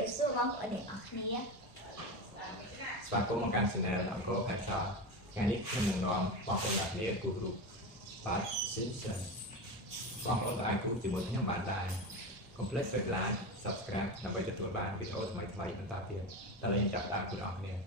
việc xưa bóng ở để ở này và có mộtการแสดงเราก็ภาษางานนี้คือหนึ่งน้องบอกคนแบบนี้กูรู้ปัดซินเซนบอกคนอ่านกูจะหมดทั้งบ้านได้ complete เวลา subscribe นำไปจะตัวบ้านวิดีโอสมัยใหม่มันตาเปลี่ยนแต่เรายังจับตาคุณออกเนี่ย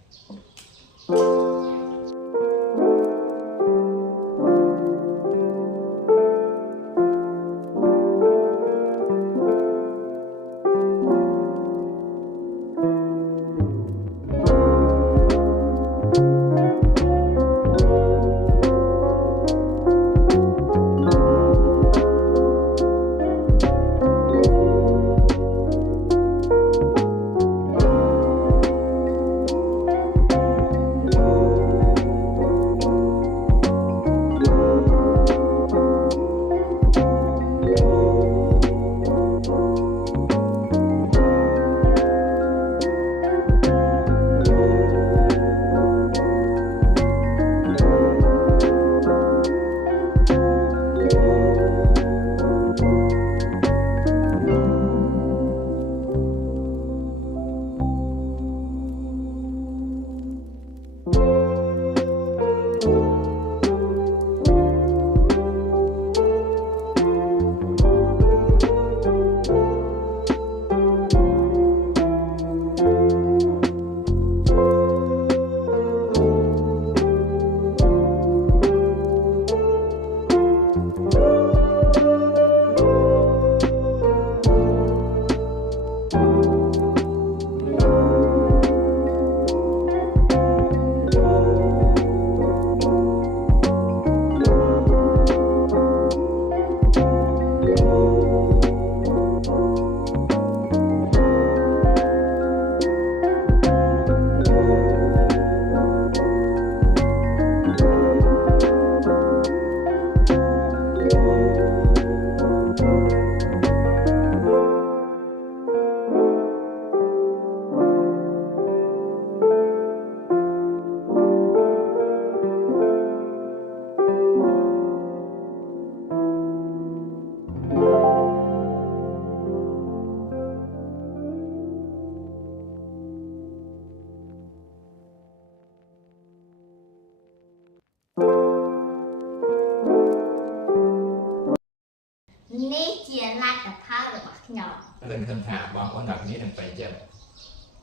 นี่เจียนลาดกับข้าวหรือบักหยอก เป็นคำถามบอกคนแบบนี้นำไปจะ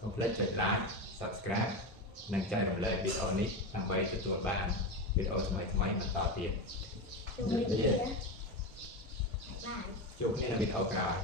complete เวลา subscribe นั่งใจหมดเลยวิดีโอนี้นำไปจะตัวบ้านวิดีโอสมัยใหม่มันต่อเปลี่ยน ดูไม่ดีนะบ้าน จุกนี่นะวิดีโอกลาง